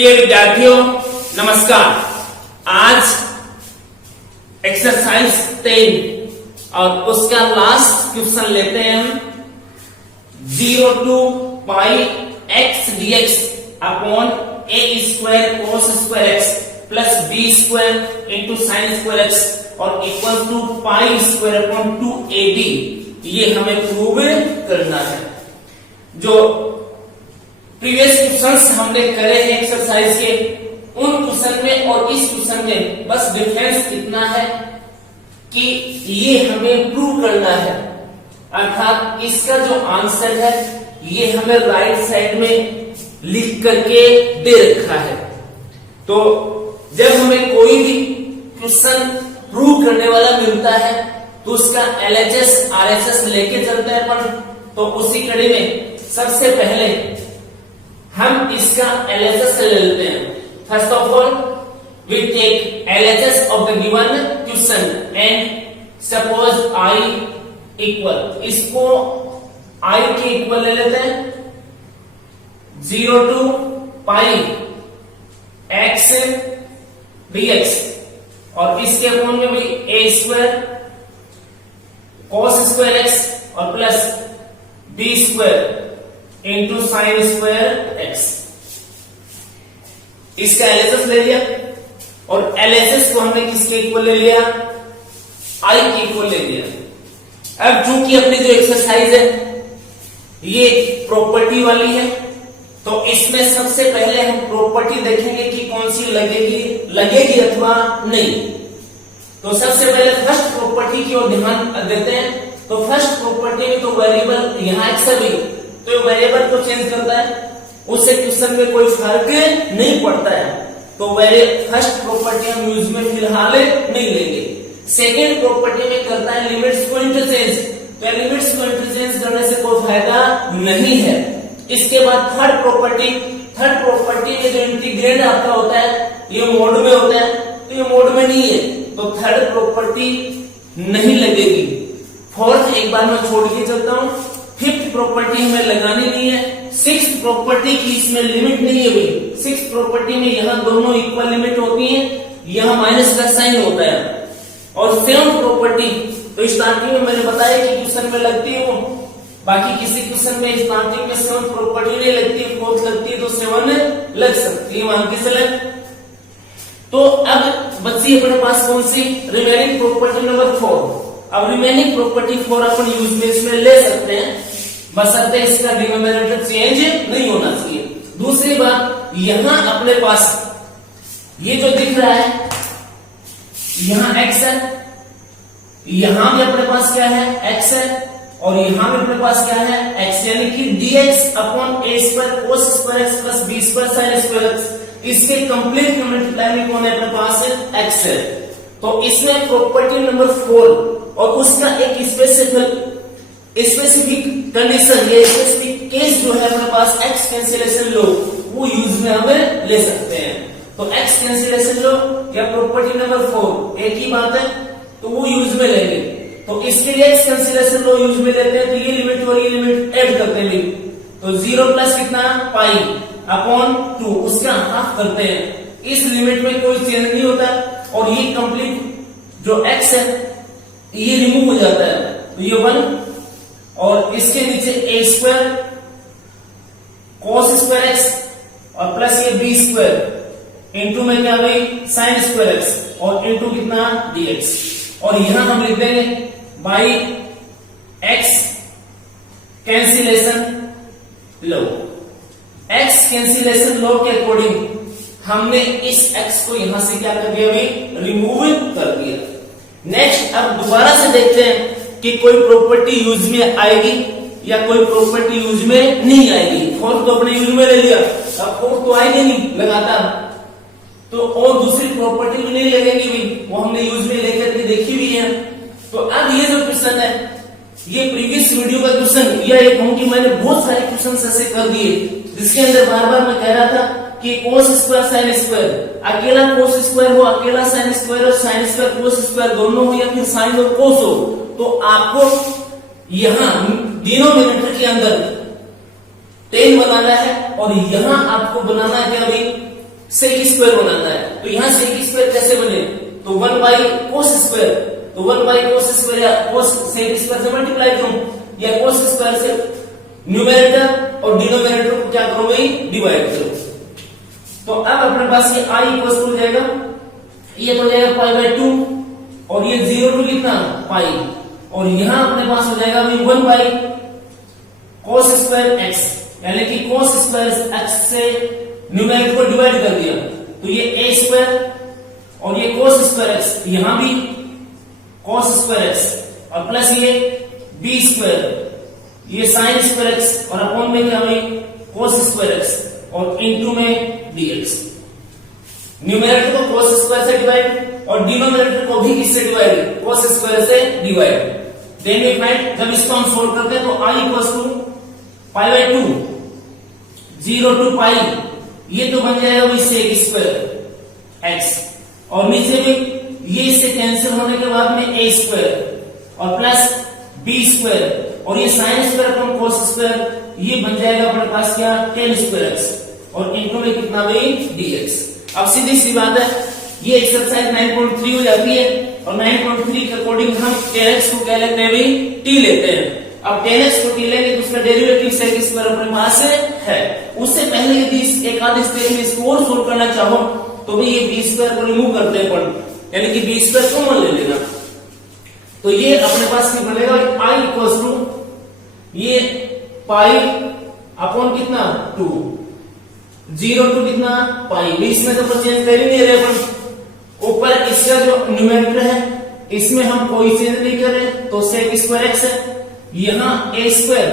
प्रिय विद्यार्थियों नमस्कार। आज एक्सरसाइज 10 और उसका लास्ट क्वेश्चन लेते हैं हम 0 to pi x dx upon a square cos square x plus b square into sine square x और equal to pi square upon 2ab। ये हमें प्रूव करना है। जो प्रीवियस क्वेश्चंस हमने करे हैं एक्सरसाइज के, उन क्वेश्चन में और इस क्वेश्चन में बस डिफरेंस इतना है कि ये हमें प्रूव करना है, अर्थात इसका जो आंसर है ये हमें राइट साइड में लिख करके दे रखा है। तो जब हमें कोई भी क्वेश्चन प्रूव करने वाला मिलता है तो उसका LHS RHS लेके चलते हैं अपन। तो उसी कड़ी में सबसे पहले हम इसका LHS ले लेते हैं। First of all we take LHS of the given question and suppose I equal, इसको I के इक्वल ले लेते हैं 0 to पाई x dx और इसके अपोन में भी a square cos square x और plus b square into sine square x। इसका LHS ले लिया और LHS को हमने किसके इक्वल ले लिया, I के इक्वल ले लिया। अब चूंकि अपनी जो एक्सरसाइज है ये प्रॉपर्टी वाली है तो इसमें सबसे पहले हम प्रॉपर्टी देखेंगे कि कौन सी लगेगी अथवा नहीं। तो सबसे पहले फर्स्ट प्रॉपर्टी की ओर ध्यान देते हैं। तो फर्स्ट प्रॉपर्टी में तो वेरिएबल यहाँ x है, तो वेरिएबल को चेंज करता है, उससे क्वेश्चन में कोई फर्क नहीं पड़ता है। तो फर्स्ट प्रॉपर्टी हम यूज में फिलहाल नहीं लेंगे। सेकेंड प्रॉपर्टी में करता है लिमिट्स को इंटरचेंज, तो लिमिट्स को इंटरचेंज करने से कोई फायदा नहीं है। इसके बाद थर्ड प्रॉपर्टी में जो इंटीग्रेंड आपका होता है ये मोड में होता है, तो ये मोड में नहीं है तो थर्ड प्रॉपर्टी नहीं लगेगी। फोर्थ एक बार मैं छोड़ के चलता हूं। फिफ्थ प्रॉपर्टी हमें लगानी नहीं है। सिक्स्थ प्रॉपर्टी की इसमें लिमिट नहीं है भाई। सिक्स्थ प्रॉपर्टी में यहाँ दोनों इक्वल लिमिट होती है, यहाँ माइनस का साइन होता है। और सेवंथ प्रॉपर्टी तो स्टार्टिंग में मैंने बताया कि क्वेश्चन में लगती है वो, बाकी किसी क्वेश्चन में स्टार्टिंग में सेवंथ प्रॉपर्टी नहीं लगती, फोर्थ लगती है तो 7 लग सकती है, मान के चले। तो अब बची अपने पास कौन सी, रिमेनिंग प्रॉपर्टी नंबर 4। अब रिमेनिंग प्रॉपर्टी 4 अपन यूज में इसमें ले सकते हैं, बशर्ते इसका डिनोमिनेटर चेंज नहीं होना चाहिए। दूसरी बात, यहां अपने पास ये जो दिख रहा है यहां x है, यहां भी अपने पास क्या है x है और यहां भी अपने पास क्या है x, यानी कि dx upon a square cos square x plus b square sin square x, इसके कंप्लीट मल्टीप्लाई में कौन है अपने पास है x है। तो इसमें प्रॉपर्टी नंबर 4 और उसका एक स्पेसिफिक कंडीशन, ये स्पेसिफिक केस जो है अपने पास x कैंसिलेशन लो, वो यूज में हमें ले सकते हैं। तो x कैंसिलेशन लो या प्रॉपर्टी नंबर 4 एक ही बात है, तो वो यूज में लेंगे। तो इसके लिए x कैंसिलेशन लो यूज में लेते हैं, तो ये लिमिट और ये लिमिट ऐड करते हैं। तो 0 प्लस कितना पाई अपॉन 2 उसका हाफ करते हैं। इस लिमिट में कोई चेंज नहीं होता और ये कंप्लीट जो x है ये रिमूव हो जाता है, तो ये 1 और इसके नीचे a square cos square x और प्लस ये b स्क्वायर इंटू में क्या भाई sin स्क्वायर x और इंटू कितना dx। और यहां हम लिख देंगे बाई x कैंसिलेशन लो। x कैंसिलेशन लो के अकॉर्डिंग हमने इस x को यहां से क्या कर दिया भाई, रिमूव कर दिया। नेक्स्ट अब दोबारा से देखते हैं कि कोई प्रॉपर्टी यूज में आएगी या कोई प्रॉपर्टी यूज में नहीं आएगी। फोर्थ तो अपने यूज में ले लिया, अब फोर्थ तो आएगी नहीं लगातार, तो और दूसरी प्रॉपर्टी भी नहीं लगेगी भी, वो हमने यूज में लेकर के देखी भी है। तो अब ये जो क्वेश्चन है ये प्रीवियस वीडियो का क्वेश्चन, या ये कहूं कि मैंने बहुत सारे क्वेश्चन ऐसे कर दिए जिसके अंदर बार बार मैं कह रहा था कि cos स्क्वायर sin स्क्वायर, अकेला cos स्क्वायर हो, अकेला sin स्क्वायर और sin स्क्वायर cos स्क्वायर दोनों हो, या फिर sin और cos हो, तो आपको यहां डिनोमिनेटर के अंदर 10 बनाना है और यहां आपको बनाना है क्या भाई सेक स्क्वायर बनाना है। तो यहाँ सेक स्क्वायर कैसे बने, तो 1 बाई कोस स्क्वायर, तो 1 बाई कोस स्क्वायर या कोस सेक स्क्वायर से मल्टीप्लाई करूं या कोस स्क्वायर से न्यूमरेटर और डिनोमिनेटर को क्या करूं भाई, डिवाइड करूं। तो अब अपने पास ये i इक्वल टू हो जाएगा, ये तो हो जाएगा पाई बाई 2 और ये 0 टू कितना पाई, और यहां अपने पास हो जाएगा भाई 1 बाई कोस स्क्वायर एक्स, यानी कि कोस स्क्वायर एक्स से न्यूमरेटर को डिवाइड कर दिया तो ये a स्क्वायर और ये कोस स्क्वायर एक्स, यहां भी कोस स्क्वायर एक्स और प्लस ये b स्क्वायर, ये साइन स्क्वायर एक्स और अपॉन में क्या हुई कोस स्क्वायर एक्स और इनटू में dx। न्यूमरेटर को कोस स्क्वायर से डिवाइड और डिनोमिनेटर को भी किससे डिवाइड, कोस स्क्वायर से डिवाइड। देन वी फाइंड, जब इसको हम सोल्व करते हैं तो i equals to pi by 2 0 to pi, ये तो बन जाएगा वही सेक स्क्वायर x और नीचे में ये इससे कैंसिल होने के बाद में a स्क्वायर और प्लस b स्क्वायर और ये sine square upon cos square, ये बन जाएगा अपने पास क्या tan स्क्वायर x और इनटू में कितना भाई dx। अब सीधी सी बात है, ये एक्सरसाइज 9.3 हो जाती है और 9.3 के अकॉर्डिंग हम tan x को क्या लेते हैं भाई t लेते हैं। अब tan x को t लेंगे तो उसका डेरिवेटिव सेक स्क्वायर अपने पास है। उससे पहले यदि एक आधे स्टेज में इसको और सोल्व करना चाहो तो भाई ये b स्क्वायर को रिमूव करते हैं, यानी कि b स्क्वायर कॉमन ले लेना, तो ये अपने पास क्या बनेगा i इक्वल्स टू ये पाई अपॉन कितना 2 0 टू कितना पाई, बीच में तो चेंज कर ही नहीं रहे अपन। ऊपर इसका जो न्यूमरेटर है इसमें हम कोई चेंज नहीं कर रहे तो सेक स्क्वायर एक्स है, यहां a स्क्वायर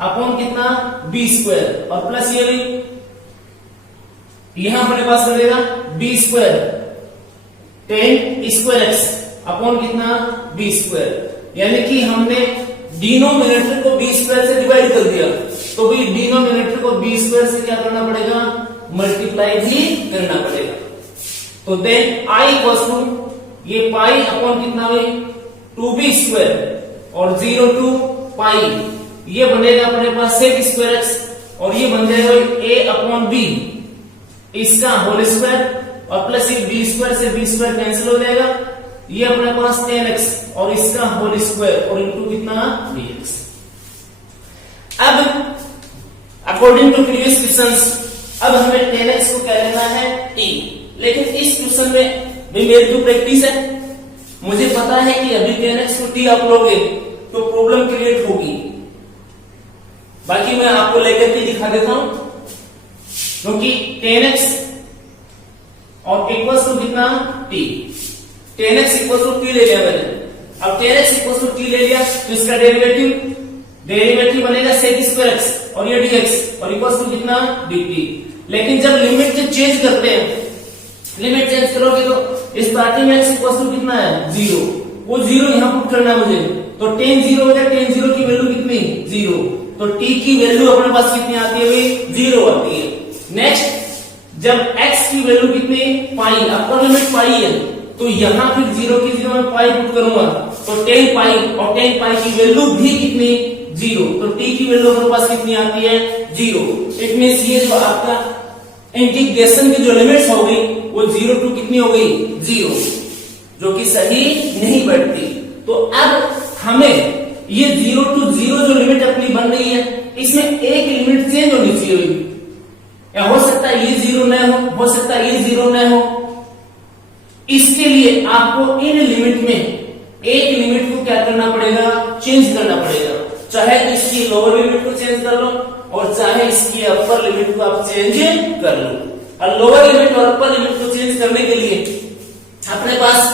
अपॉन कितना b स्क्वायर और प्लस ये भी यहां अपने पास बनेगा b square tan square x upon कितना b स्क्वायर, यानी कि हमने डिनोमिनेटर को b स्क्वायर से डिवाइड कर दिया तो भी डिनोमिनेटर को b स्क्वायर से क्या करना पड़ेगा, मल्टीप्लाई भी करना पड़ेगा। तो देन i इक्वल्स टू ये पाई अपॉन कितना हुई 2b स्क्वायर और 0 टू पाई, ये बनेगा अपने पास सेक स्क्वायर एक्स और ये बन जाएगा a अपॉन b इसका होल स्क्वायर और प्लस ये b स्क्वायर से b स्क्वायर कैंसिल हो जाएगा, ये अपने पास tan x और इसका होल स्क्वायर और इनटू कितना dx। अब अकॉर्डिंग टू प्रीवियस क्वेश्चंस अब हमें tan x को क्या लेना है t, लेकिन इस क्वेश्चन में भी मेरी तो प्रैक्टिस है, मुझे पता है कि अभी tan x को t आप लोगे तो प्रॉब्लम क्रिएट होगी, बाकी मैं आपको लेकर के दिखा देता हूं, क्योंकि tan x और इक्वल्स टू कितना t, tan x equals to t ले लिया मैंने। अब tan x equals to t ले लिया तो इसका डेरिवेटिव बनेगा सेक स्क्वायर एक्स और ये dx और इक्वल्स टू कितना dt। लेकिन जब लिमिट चेंज करते हैं, लिमिट चेंज करोगे तो स्टार्टिंग x इक्वल्स टू कितना है 0, वो 0 यहां पुट करना है मुझे, तो tan 0 हो गया, tan 0 की वैल्यू कितनी 0, तो t की वैल्यू अपने पास कितनी आती है भाई 0 आती है। नेक्स्ट जब x की वैल्यू कितनी पाई, अपर लिमिट पाई है तो यहां फिर 0 की 0 में पाई पुट करूंगा तो tan पाई और tan पाई की वैल्यू भी कितनी 0, तो t की वैल्यू अपने पास कितनी आती है 0। इट मींस ये जो आपका इंटीग्रेशन की जो लिमिट्स हो गई वो 0 टू कितनी हो गई 0, जो कि सही नहीं बैठती। तो अब हमें ये 0 टू 0 जो लिमिट अपनी बन रही है इसमें एक लिमिट चेंज होनी चाहिए, या हो सकता है ये 0 न हो सकता है ये 0 न हो। इसके लिए आपको इन लिमिट में एक लिमिट को क्या करना पड़ेगा, चेंज करना पड़ेगा, चाहे इसकी लोअर लिमिट को चेंज कर लो और चाहे इसकी अपर लिमिट को आप चेंज कर लो। और लोअर लिमिट और अपर लिमिट को चेंज करने के लिए अपने पास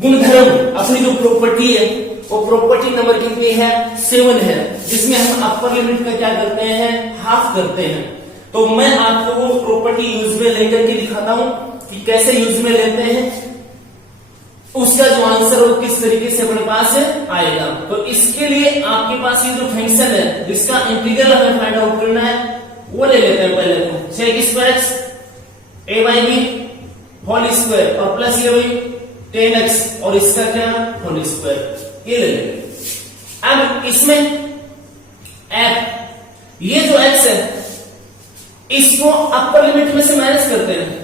गुणधर्म, अपनी जो प्रॉपर्टी है वो प्रॉपर्टी नंबर कितनी है 7 है, जिसमें हम अपर लिमिट का क्या करते हैं हाफ करते हैं। तो मैं आपको वो प्रॉपर्टी यूज में लेकर के दिखाता हूं कि कैसे यूज में लेते हैं, उसका जो आंसर वो किस तरीके से अपने पास आएगा। तो इसके लिए आपके पास ये जो फंक्शन है जिसका इंटीग्रल हमें फाइंड आउट करना है वो ले लेते हैं पहले तो, sec square x a by B whole square और प्लस ये भाई tan x और इसका क्या होल स्क्वायर, ये ले लेंगे। अब इसमें f ये जो x है इसको अपर लिमिट में से माइनस करते हैं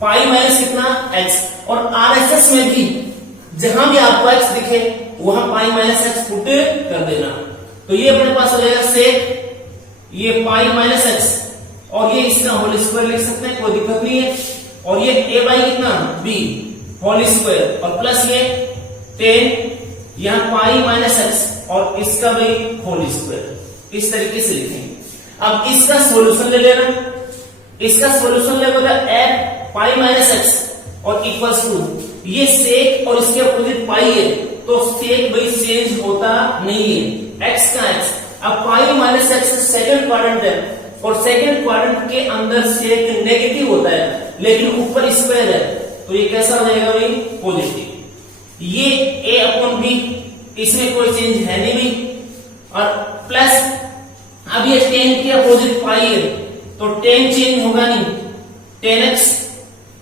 पाई माइनस कितना x, और आरएसएस में भी जहां भी आपको x दिखे वहां पाई माइनस x पुट कर देना। तो ये अपने पास हो जाएगा सेक ये पाई माइनस x और ये इसका होल स्क्वायर लिख सकते हैं, कोई दिक्कत नहीं है। और ये a बाई कितना b होल स्क्वायर और प्लस ये 10 यहां पाई माइनस x और इसका भी होल स्क्वायर, इस तरीके से लिखेंगे। अब इसका सॉल्यूशन ले लेना, इसका सॉल्यूशन लेगा f पाई माइनस x और इक्वल्स टू ये सेक और इसके अपोजिट पाई है, तो सेक भाई चेंज होता नहीं है, x का x। अब पाई माइनस x सेकंड क्वाड्रेंट है और सेकंड क्वाड्रेंट के अंदर सेक नेगेटिव होता है, लेकिन ऊपर स्क्वायर है, तो ये कैसा हो जाएगा भाई पॉजिटिव। ये a अपॉन b इसमें कोई चेंज है नहीं भी, और प्लस अब ये 10 के अपोजिट पाई है तो 10 चेंज होगा नहीं, 10x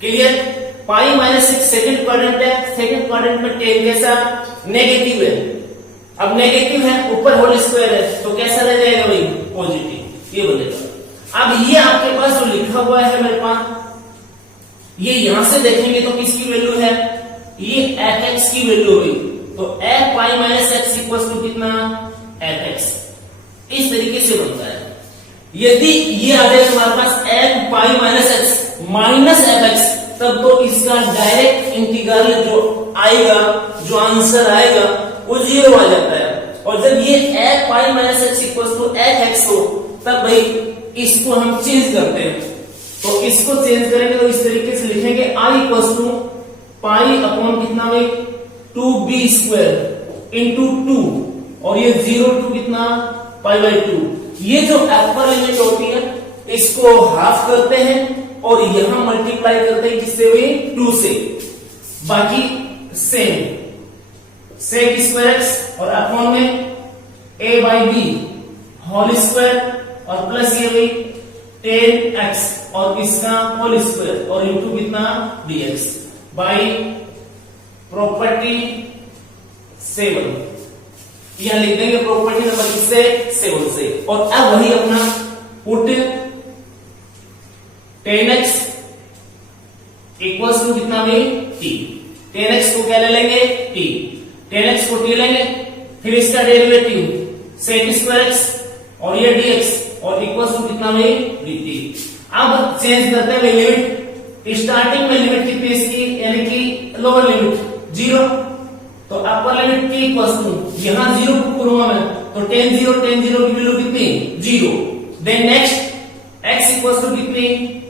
क्लियर। पाई माइनस x सेकंड क्वाड्रेंट है, सेकंड क्वाड्रेंट में 10 कैसा नेगेटिव है, अब नेगेटिव है ऊपर होल स्क्वायर है तो कैसा रह जाएगा भाई पॉजिटिव, ये बनेगा। अब ये आपके पास जो लिखा हुआ है मेरे पास, ये यहां से देखेंगे तो किसकी वैल्यू है, ये fx की वैल्यू हुई, तो f pi minus x equal to कितना fx, इस तरीके से बनता है। यदि ये आ जाए तुम्हारे पास f pi minus x minus fx, तब तो इसका डायरेक्ट इंटीग्रल जो आएगा, जो आंसर आएगा वो 0 आ जाता है। और जब ये f pi minus x equal to fx हो तब भाई इसको हम चेंज करते हैं, तो इसको चेंज करेंगे तो इस तरीके से लिखेंगे i equal to pi upon कितना भाई 2b स्क्वायर इंटू 2 और ये 0 टू कितना पाई बाई 2। ये जो अपर लिमिट होती है इसको हाफ करते हैं और यहां मल्टीप्लाई करते हैं किससे हुई 2 से, बाकी सेम सेक स्क्वायर एक्स और अपॉन में a by B whole square और प्लस ये हुई 10x और इसका होल स्क्वायर और इंटू कितना dx बाई प्रॉपर्टी 7, यहां लिख देंगे प्रॉपर्टी नंबर किससे 7 से। और अब वही अपना पुट 10x इक्वल्स टू कितना भाई t, 10x को क्या ले लेंगे t, 10x को t लेंगे, फिर इसका डेरिवेटिव सेक स्क्वायर x और ये dx और इक्वल्स टू कितना भाई dt। अब चेंज करते हैं लिमिट, स्टार्टिंग में लिमिट कितनी इसकी यानी कि लोअर लिमिट 0, तो upper limit t equals to यहां 0 पुट करूंगा मैं, तो 10 0 10 0 की वैल्यू कितनी 0, then next x equals to कितनी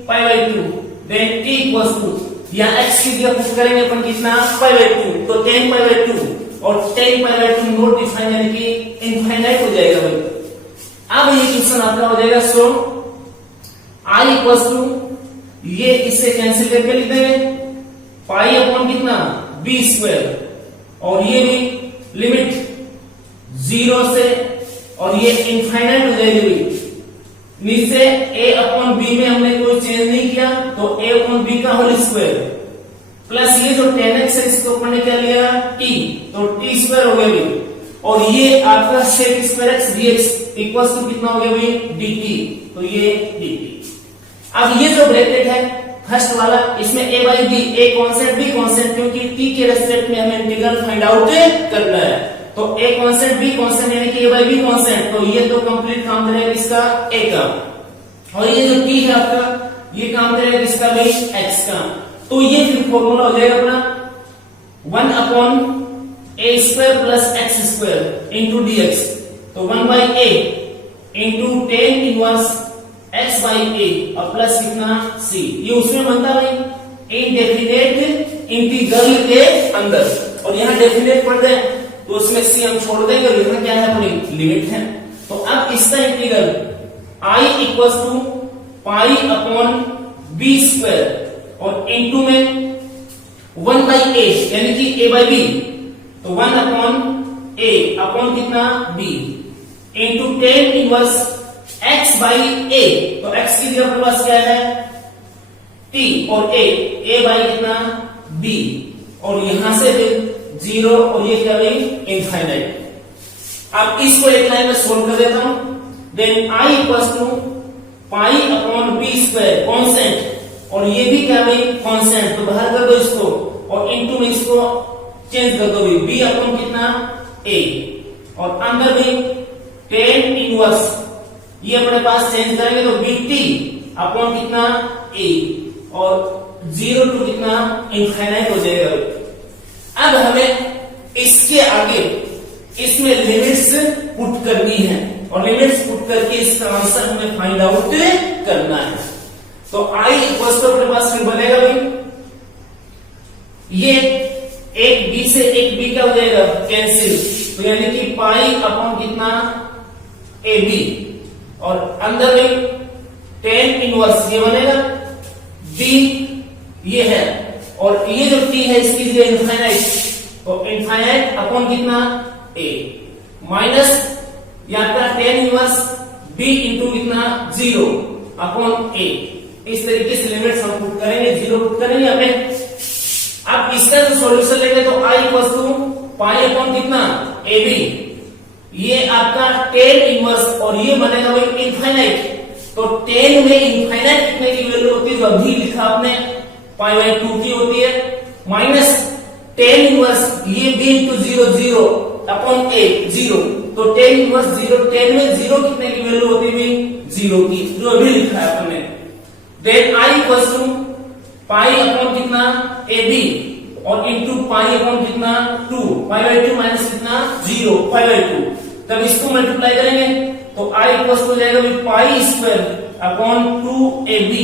pi by 2, then t equals to यहां x की जगह पुट करेंगे अपन कितना पाई बाई 2, तो 10 पाई बाई 2 और 10 पाई बाई 2 नॉट डिफाइन यानी कि इनफाइनाइट हो जाएगा भाई। अब ये क्वेश्चन आपका हो जाएगा सो i इक्वल्स टू ये इससे कैंसिल करके लिख देंगे पाई अपॉन कितना b स्क्वायर और ये भी लिमिट 0 से और ये इनफाइनाइट हो जाएगी, नीचे a अपॉन b में हमने कोई चेंज नहीं किया तो a अपॉन b का होल स्क्वायर प्लस ये जो 10x है इसको ऊपर ने क्या लिया t, तो t स्क्वायर हो गया भाई, और ये आपका sec square x dx equals to कितना हो गया भाई dt, तो ये dt। अब ये जो ब्रैकेट है फर्स्ट वाला इसमें a by B, a constant b constant, क्योंकि t के रेस्पेक्ट में हमें इंटीग्रल फाइंड आउट करना है, तो a कांस्टेंट b कांस्टेंट यानी कि a बाई बी कांस्टेंट, तो ये तो कंप्लीट काम करेगा इसका a का, और ये जो t है आपका ये काम करेगा इसका भाई x का, तो ये फिर फॉर्मूला हो जाएगा अपना 1 upon a square plus x square into dx, तो 1 by a into 10 inverse x by a और प्लस कितना c, ये उसमें बनता भाई इनडेफिनेट इंटीग्रल के अंदर, और यहाँ डेफिनेट पढ़ रहे हैं तो उसमें c हम छोड़ देंगे और यहाँ क्या है अपनी लिमिट है। तो अब इसका integral i equals to pi upon b square और इनटू में 1 बाई a यानी कि a बाई b, तो 1 अपॉन a अपॉन कितना b into 10 inverse x by a, तो x की जगह पर पास क्या है t और a बाई कितना b, और यहां से फिर 0 और ये क्या भाई इनफाइनाइट। अब इसको एक लाइन में सोल्व कर देता हूं, then i equals to pi upon b square constant और ये भी क्या भाई कांस्टेंट, तो बाहर कर दो इसको और इनटू में इसको चेंज कर दो b अपॉन कितना a, और अंदर भी tan इनवर्स ये अपने पास चेंज करेंगे तो bt अपॉन कितना a, और 0 टू कितना इनफाइनाइट हो जाएगा। अब हमें इसके आगे इसमें लिमिट्स पुट करनी है और लिमिट्स पुट करके इसका आंसर हमें फाइंड आउट करना है। तो i इक्वल्स टू अपने पास फिर बनेगा भाई ये एक b से एक b क्या हो जाएगा कैंसिल, तो यानी कि पाई अपॉन कितना ab, और अंदर में tan इनवर्स ये बनेगा b ये है, और ये जो t है इसकी जो इनफाइनाइट, तो इनफाइनाइट अपॉन कितना a माइनस यहाँ का tan इनवर्स b इंटू कितना 0 अपॉन a। इस तरीके से लिमिट्स हम पुट करेंगे, 0 पुट करेंगे यहाँ पे। अब इसका जो सॉल्यूशन लेंगे तो i equal to pi upon कितना ab, ये आपका tan इनवर्स और ये बनेगा भाई इनफाइनाइट, तो tan में इनफाइनाइट कितने की वैल्यू होती है जो अभी लिखा आपने पाई बाई 2 की होती है, माइनस tan इनवर्स ये b इंटू 0 0 अपॉन a 0, तो tan इनवर्स 0, tan में 0 कितने की वैल्यू होती है 0 की, जो अभी लिखा है अपने। Then i equals to pi upon कितना ab और इंटू पाई अपॉन कितना 2, पाई बाई 2 माइनस कितना 0 पाई बाई 2, तब इसको मल्टीप्लाई करेंगे तो i इक्वल्स हो जाएगा पाई स्क्वायर अपॉन 2ab,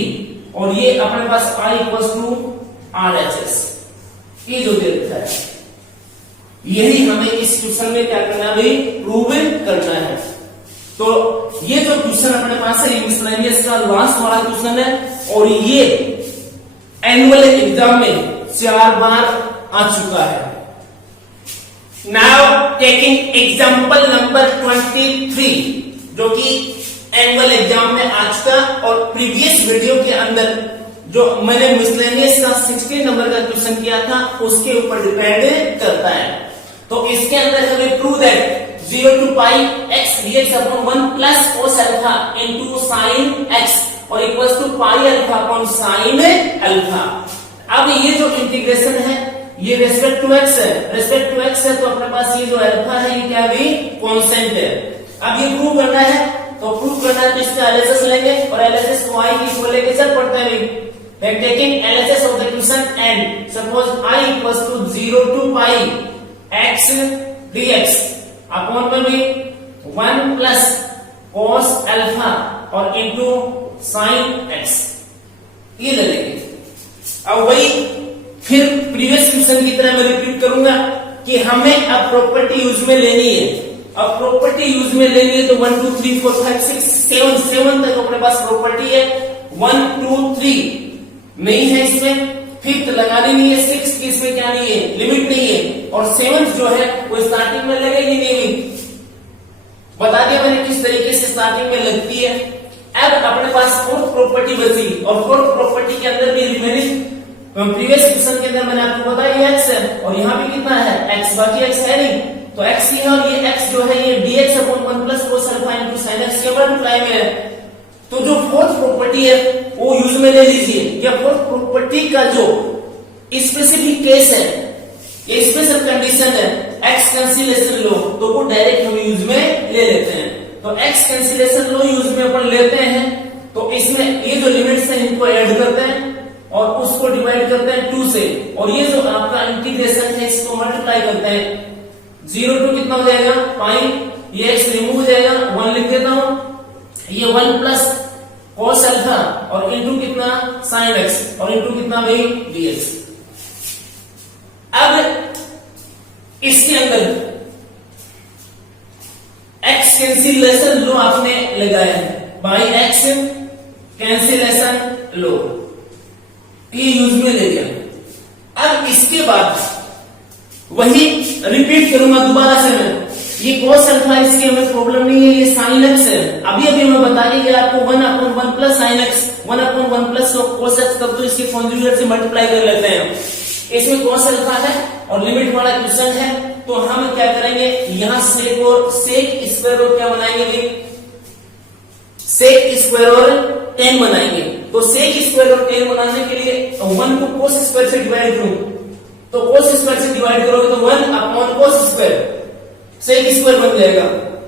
और ये अपने पास i इक्वल्स टू RHS, ये जो दे रखा है यही हमें इस क्वेश्चन में क्या करना है भाई प्रूव करना है। तो ये जो क्वेश्चन अपने पास है मिसलेनियस का लास्ट वाला क्वेश्चन है, और ये एनुअल एग्जाम में 4 बार आ चुका है। नाउ टेकिंग एग्जांपल नंबर 23 जो कि एनुअल एग्जाम में आ चुका, और प्रीवियस वीडियो के अंदर जो मैंने मिसलेनियस का 16 नंबर का क्वेश्चन किया था उसके ऊपर डिपेंड करता है। तो इसके अंदर हमें prove that 0 to pi x dx upon 1 plus cos alpha into sin x और equals to pi alpha upon sin alpha. अब ये जो इंटीग्रेशन है ये रेस्पेक्ट टू x है, रेस्पेक्ट टू x है तो अपने पास ये जो अल्फा है ये क्या भी कांस्टेंट है। अब ये प्रूव करना है, तो प्रूव करना है तो इसका एलएचएस लेंगे, और एलएचएस को i की इक्वल लेके चल पड़ता है भाई। Then taking LHS of the question and suppose I equals to 0 to pi x dx upon में भी 1 प्लस cos अल्फा और इंटू sin x ये ले लेंगे। अब वही फिर प्रीवियस क्वेश्चन की तरह मैं रिपीट करूंगा कि हमें अब प्रॉपर्टी यूज में लेनी है। अब प्रॉपर्टी यूज में लेनी है तो 1 2 3 4 5 6 7 तक अपने पास प्रॉपर्टी है। 1 2 3 नहीं है इसमें, फिफ्थ लगानी नहीं है, सिक्स की इसमें क्या नहीं है लिमिट नहीं है, और सेवंथ जो है वो स्टार्टिंग में लगेगी नहीं, बता दिया मैंने किस तरीके से स्टार्टिंग में लगती है। अब अपने पास फोर्थ प्रॉपर्टी बची, और फोर्थ प्रॉपर्टी के अंदर भी रिमेनिंग प्रीवियस क्वेश्चन के अंदर मैंने आपको बताया ये x है, और यहाँ भी कितना है x, बाकी x है नहीं, तो x ही है, और ये x जो है ये dx upon 1 plus cos alpha into sin x के मल्टीप्लाई में है। तो जो फोर्थ प्रॉपर्टी है वो यूज में ले लीजिए। या फोर्थ प्रॉपर्टी का जो स्पेसिफिक केस है, ये स्पेशल कंडीशन है एक्स कैंसिलेशन लो, तो वो डायरेक्ट हम यूज में ले लेते हैं। तो एक्स कैंसिलेशन लो यूज में अपन लेते हैं, तो इसमें ये जो लिमिट्स है इनको ऐड करते हैं और उसको डिवाइड करते हैं 2 से, और ये जो आपका इंटीग्रेशन है इसको मल्टीप्लाई करते हैं। 0 टू कितना हो जाएगा पाई, ये एक्स रिमूव हो जाएगा, 1 लिख देता हूं, ये 1 प्लस cos अल्फा और इंटू कितना sin x और इंटू कितना भाई dx। अब इसके अंदर x कैंसिलेशन लो आपने लगाया है, बाई x कैंसिलेशन लो ये यूज में ले लिया। अब इसके बाद वही रिपीट करूंगा दोबारा से मैं, ये cos अल्फा इसकी हमें प्रॉब्लम नहीं है, ये sin x है। अभी अभी मैं बता दिया आपको 1 upon 1 plus sin x, 1 upon 1 plus cos x, तब तो इसके कॉन्जुगेट से मल्टीप्लाई कर लेते हैं। इसमें cos अल्फा है और लिमिट वाला क्वेश्चन है, तो हम क्या करेंगे यहां सेक और सेक स्क्वायर और क्या बनाएंगे, सेक स्क्वायर और tan बनाएंगे। तो सेक स्क्वायर और टेन बनाने के लिए 1 को कोस स्क्वायर से डिवाइड करूं, तो कोस स्क्वायर से डिवाइड करोगे तो 1 upon cos square sec square बन जाएगा,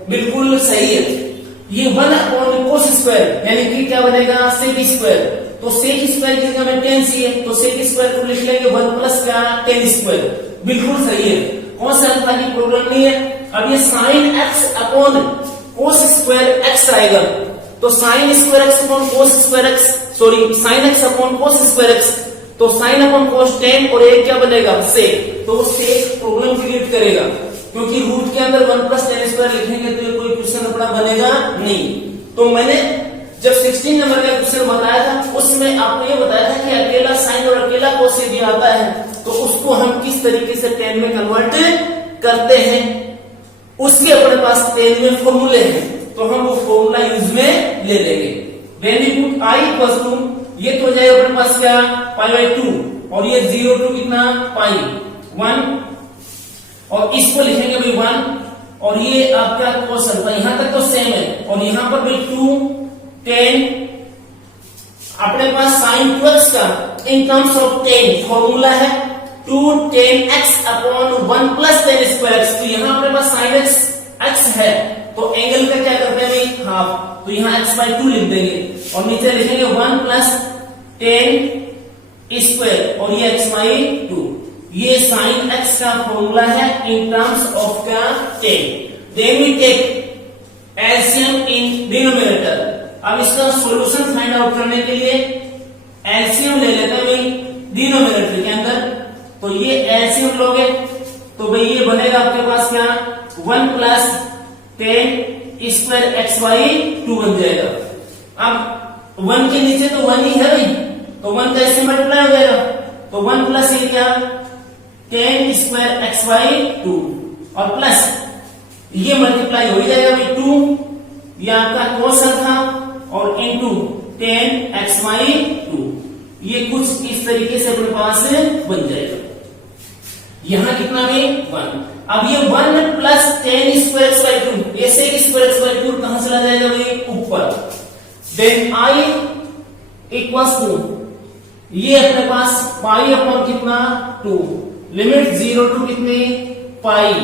बिल्कुल सही है। ये 1 अपॉन कोस स्क्वायर यानी कि क्या बनेगा सेक स्क्वायर, तो सेक स्क्वायर की जगह में टेन सी है तो सेक स्क्वायर को लिख लेंगे 1 प्लस क्या टेन स्क्वायर, बिल्कुल सही है। कौन सा अल्फा की प्रॉब्लम नहीं है। अब ये sine x upon cos square x आएगा, तो sign square x upon cos square x, sorry sine x upon cos square x, तो साइन अपॉन कोस टेन और एक क्या बनेगा सेक, तो वो सेक प्रॉब्लम क्रिएट करेगा क्योंकि रूट के अंदर 1 प्लस टेन स्क्वायर लिखेंगे तो ये कोई क्वेश्चन अपना बनेगा नहीं। तो मैंने जब 16 नंबर का क्वेश्चन बताया था उसमें आपको ये बताया था कि अकेला साइन और अकेला कोस से भी आता है, तो उसको हम किस तरीके से टेन में कन्वर्ट करते हैं, उसके अपने पास टेन में फॉर्मूले हैं, तो हम वो फॉर्मूला यूज में ले लेंगे। When we put i equal to, ये तो हो जाएगा अपने पास क्या π/2 और ये 0 टू कितना पाई 1 और इसको लिखेंगे भाई 1 और ये आपका कोस अल्फा यहां तक तो सेम है और यहां पर भाई 2 10 अपने पास sin 2x का इन टर्म्स ऑफ 10 फॉर्मूला है 2 10x upon 1 plus 10 square x, तो यहां अपने पास sin x है तो एंगल का क्या करते हैं भाई हाफ, तो यहां x/2 लिख देंगे और नीचे लिखेंगे 1 प्लस 10 स्क्वायर और ये x/2, ये sin x का फॉर्मूला है इन टर्म्स ऑफ का 10। Then we take LCM in denominator. अब इसका सॉल्यूशन फाइंड आउट करने के लिए एलसीएम ले लेते हैं भाई डिनोमिनेटर के अंदर, तो ये एलसीएम लोगे तो भाई ये बनेगा आपके पास क्या 1 प्लस 10 स्क्वायर x/2 बन जाएगा। अब 1 के नीचे तो 1 ही है भाई, तो 1 कैसे मल्टीप्लाई हो जाएगा, तो 1 प्लस ये क्या 10 स्क्वायर x/2 और प्लस ये मल्टीप्लाई हो ही जाएगा भाई 2, ये आपका कोस था और इनटू 10 x/2, ये कुछ इस तरीके से अपने पास बन जाएगा। यहां कितना भी 1, अब ये 1 प्लस 10 स्क्वायर x/2, ये सेक स्क्वायर x/2 कहां चला जाएगा भाई ऊपर, देन i इक्वल्स टू ये अपने पास पाई अपॉन कितना 2, लिमिट 0 टू कितनी पाई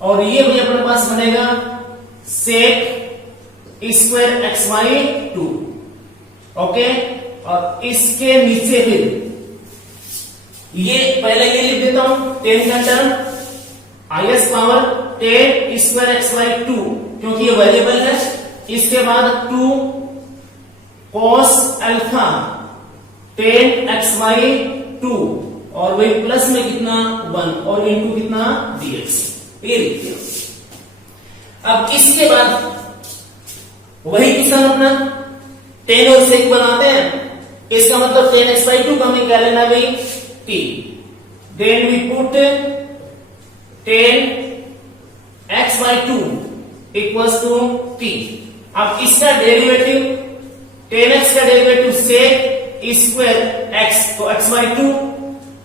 और ये भी अपने पास बनेगा सेक स्क्वायर x/2, ओके। और इसके नीचे फिर ये पहले ये लिख देता हूं 10 का term is power 10 square x/2 क्योंकि ये वेरिएबल है, इसके बाद 2 cos अल्फा 10 x/2 और वही प्लस में कितना 1 और इनटू कितना dx, ये लिखिए। अब इसके बाद वही क्वेश्चन अपना 10 और सेक बनाते हैं, इसका मतलब 10 x/2 का हमें क्या लेना भाई t, then we put 10 x/2 equals to t। अब इसका डेरिवेटिव 10x का डेरिवेटिव सेक स्क्वायर x तो x/2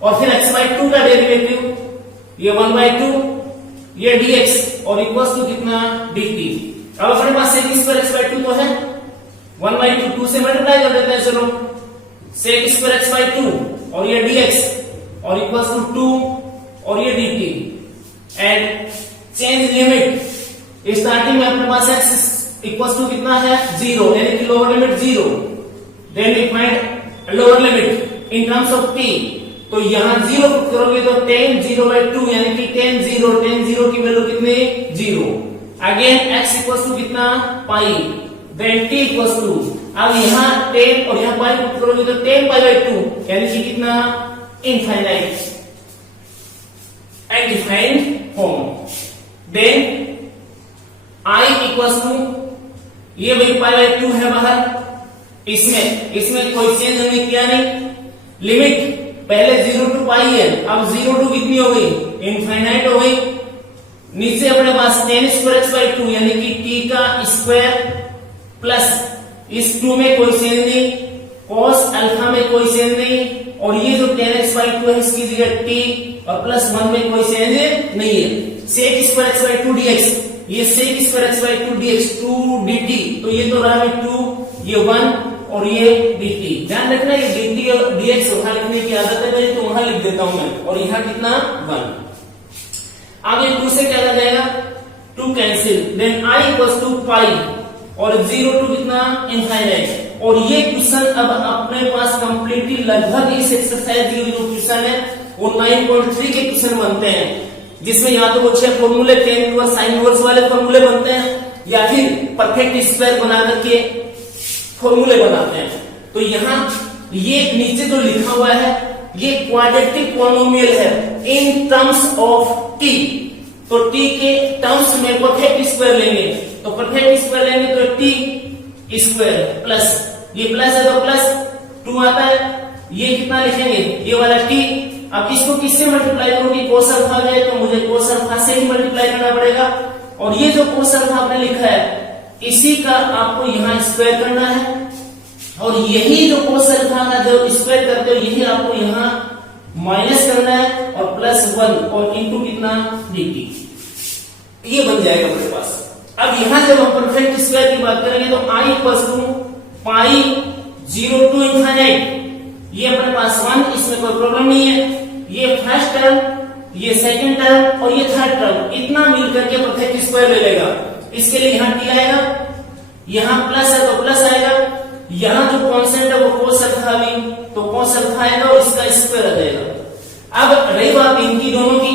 और फिर x/2 का डेरिवेटिव ये 1/2 ये dx और इक्वल्स टू कितना dt। अब अपने पास सेक स्क्वायर x/2 तो है 1/2 2 से मल्टीप्लाई कर देते हैं, चलो सेक स्क्वायर x/2 और ये dx और इक्वल्स टू 2 और ये dt and change limit starting में अपने पास x इक्वल्स टू कितना है 0 यानी कि lower limit 0, then we find lower limit in terms of t, तो यहां 0 पुट करोगे तो 10 0/2 यानी कि 10 0 की वैल्यू कितनी 0, अगेन x इक्वल्स टू कितना पाई, देन t इक्वल्स टू अब यहां 10 और यहां पाई पुट करोगे तो 10π/2 यानी कि कितना infinite and defined form, then i equals to ये भाई π/2 है बाहर, इसमें कोई चेंज हमने किया नहीं, लिमिट पहले 0 टू पाई है, अब 0 टू कितनी हो गई इनफाइनाइट हो गई, नीचे अपने पास 10 स्क्वायर x/2 यानी कि t का स्क्वायर प्लस इस 2 में कोई चेंज नहीं, cos अल्फा में कोई चेंज नहीं और ये जो 10x/2 है इसकी जगह t और प्लस 1 में कोई चेंज नहीं है, सेक स्क्वायर x/2 dx, ये sec square x/2 dx 2 dt, तो ये तो रहा 2 ये 1 और ये dt। ध्यान रखना ये dt और dx वहां लिखने की आदत है मेरी, तो वहां लिख देता हूं मैं, और यहाँ कितना 1। अब ये 2 से क्या आ जाएगा, 2 cancel, then i equals to pi और 0 टू कितना इनफाइनाइट। और ये क्वेश्चन अब अपने पास कंप्लीटली लगभग इस एक्सरसाइज की जो क्वेश्चन है वो 9.3 के क्वेश्चन बनते हैं, जिसमें या तो वो 6 फॉर्मूले tan इनवर्स sin इनवर्स वाले फॉर्मूले बनते हैं या फिर परफेक्ट स्क्वायर बना करके फॉर्मूले बनाते हैं। तो यहाँ ये नीचे जो लिखा हुआ है ये क्वाड्रेटिक पॉलिनोमियल है इन टर्म्स ऑफ t। तो t के टर्म्स में परफेक्ट स्क्वायर लेंगे, तो परफेक्ट स्क्वायर लेंगे तो t स्क्वायर प्लस ये प्लस है तो प्लस 2 आता है, ये कितना लिखेंगे ये वाला t। अब इसको किससे मल्टीप्लाई करोगे, cos अल्फा है तो मुझे cos अल्फा से ही मल्टीप्लाई करना पड़ेगा। और ये जो cos अल्फा आपने लिखा है इसी का आपको यहाँ स्क्वायर करना है, और यही जो cos अल्फा का जो स्क्वायर करते हो यही आपको यहाँ माइनस करना है और +1 और इंटू कितना dt, ये बन जाएगा मेरे पास। अब यहाँ जब हम परफेक्ट स्क्वायर की बात करेंगे तो i equals to pi 0 to infinite, ये अपने पास 1, इसमें कोई प्रॉब्लम नहीं है। ये फर्स्ट टर्म, ये सेकंड टर्म और ये थर्ड टर्म इतना मिलकर के परफेक्ट स्क्वायर ले लेगा। इसके लिए यहाँ t आएगा, यहाँ प्लस है तो प्लस आएगा, यहाँ जो कांस्टेंट है वो cos अल्फा भी, तो cos अल्फा आएगा और इसका स्क्वायर आ जाएगा। अब रही बात इनकी दोनों की,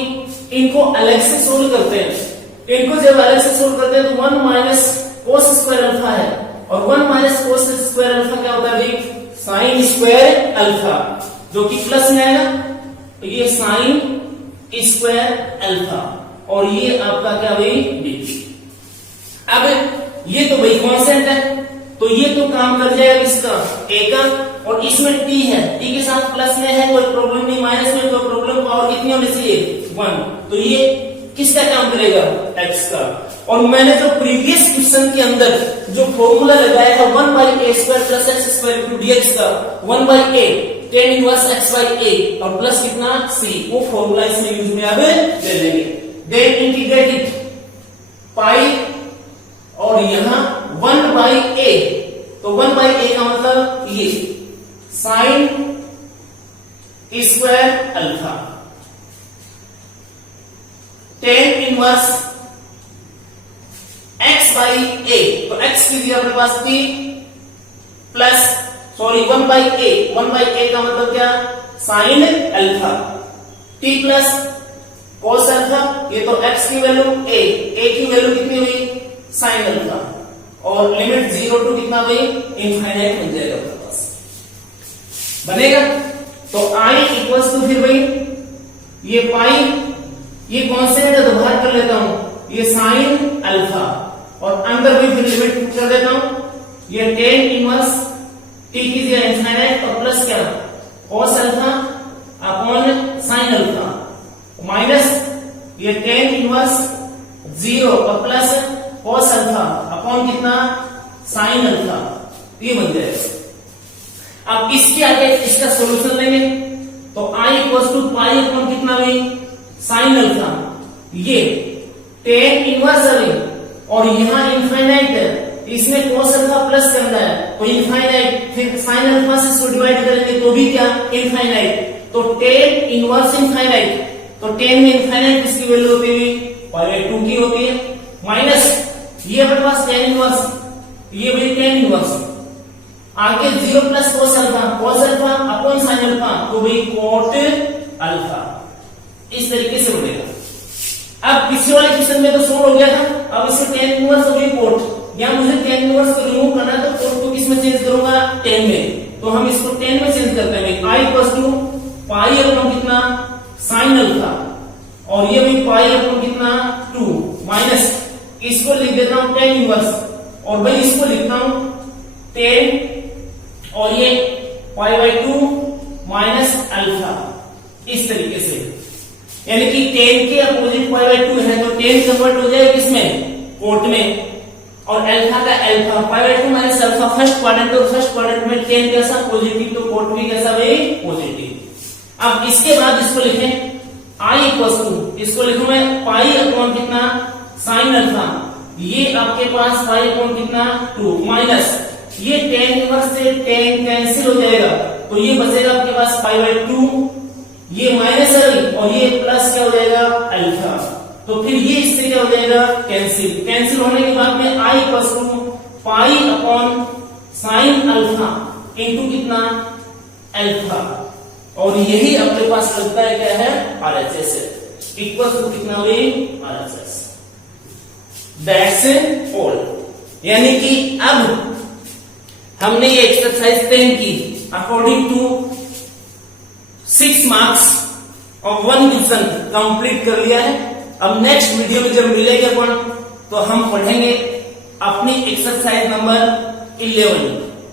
इनको अलग से सोल्व करते हैं। इनको जब अलग से सोल्व करते हैं तो 1 माइनस cos स्क्वायर अल्फा है, और 1 माइनस cos स्क्वायर अल्फा क्या होता है, साइन स्क्वायर अल्फा, जो कि प्लस में आएगा, तो ये साइन स्क्वायर अल्फा और ये आपका क्या भाई dt। अब ये तो भाई कांस्टेंट है तो ये तो काम कर जाएगा इसका a का, और इसमें t है, t के साथ प्लस में है कोई प्रॉब्लम नहीं, माइनस में कोई प्रॉब्लम, पावर कितनी होनी चाहिए 1, तो ये किसका काम करेगा x का। और मैंने जो प्रीवियस क्वेश्चन के अंदर जो फॉर्मूला लगाया है 1/a² प्लस x² dx का 1/a tan inverse x by a और प्लस कितना c, वो फॉर्मूला इसमें यूज में अब ले लेंगे। देन इंटीग्रेट इट पाई और यहाँ 1/a, तो 1/a का मतलब ये sine square alpha tan inverse x by a, तो x की जगह अपने पास t प्लस सॉरी 1/a का मतलब क्या sine alpha, t plus cos alpha, ये तो x की वैल्यू a की वैल्यू कितनी हुई साइन अल्फा, और लिमिट 0 टू कितना हुई इनफाइनाइट बन जाएगा अपने पास बनेगा। तो i इक्वल्स टू फिर भाई ये पाई, ये कांस्टेंट है तो बाहर कर लेता हूं, ये साइन अल्फा और अंदर भी फिर लिमिट कर देता हूं, ये tan इनवर्स t की जगह इनफाइनाइट और प्लस क्या cos alpha upon sine alpha minus ये tan इनवर्स 0 और प्लस cos अल्फा अपॉन कितना साइन अल्फा, ये बन जाएगा। अब इसके आगे इसका सॉल्यूशन लेंगे तो i equals to pi upon कितना हुई साइन अल्फा, ये tan इनवर्स अभी और यहाँ इनफाइनाइट है, इसमें cos अल्फा प्लस करना है तो इनफाइनाइट, फिर साइन अल्फा से इसको डिवाइड करेंगे तो भी क्या इनफाइनाइट, तो tan इनवर्स इनफाइनाइट, तो tan में इनफाइनाइट इसकी वैल्यू होती है √2 की होती है, माइनस ये अपने पास tan इनवर्स, ये भी tan इनवर्स, आगे 0 plus cos alpha upon sine alpha, तो भाई cot अल्फा, इस तरीके से बनेगा। अब पिछले वाले क्वेश्चन में तो सोल्व हो गया था, अब इससे tan इनवर्स हो गई cot, या मुझे tan इनवर्स को रिमूव करना है तो cot को किसमें चेंज करूंगा tan में, तो हम इसको tan में चेंज करते हैं। i equals to pi upon कितना साइन अल्फा और ये भी पाई अपॉन कितना 2 माइनस इसको लिख देता हूं tan इनवर्स और भाई इसको लिखता हूं tan और ये पाई/2 माइनस अल्फा, इस तरीके से, यानी कि tan के अपोजिट पाई/2 है तो tan कन्वर्ट हो जाएगा किसमें cot में, और अल्फा का अल्फा पाई/2 माइनस अल्फा फर्स्ट क्वाड्रेंट, और फर्स्ट क्वाड्रेंट में tan कैसा पॉजिटिव तो cot भी कैसा भाई पॉजिटिव। अब इसके बाद इसको लिखें i इक्वल्स टू, इसको लिखूं मैं पाई अपॉन कितना साइन अल्फा, ये आपके पास पाई अपॉन कितना 2 माइनस ये tan इनवर्स से tan कैंसिल हो जाएगा, तो ये बचेगा आपके पास π/2, ये माइनस और ये प्लस क्या हो जाएगा अल्फा। तो फिर ये इससे क्या हो जाएगा कैंसिल होने के बाद में I equals to pi upon sine alpha into कितना अल्फा, और यही अपने पास लगता है क्या है RHS है, इक्वल्स टू कितना हुई RHS। That's all. यानी कि अब हमने ये एक्सरसाइज 10 की अकॉर्डिंग टू 6 मार्क्स और 1 क्वेश्चन कंप्लीट कर लिया है। अब नेक्स्ट वीडियो में जब मिलेंगे अपन तो हम पढ़ेंगे अपनी exercise number 11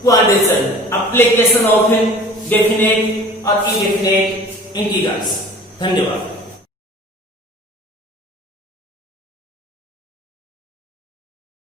quadrature, application of definite और इनडेफिनेट इंटीग्रल्स। धन्यवाद।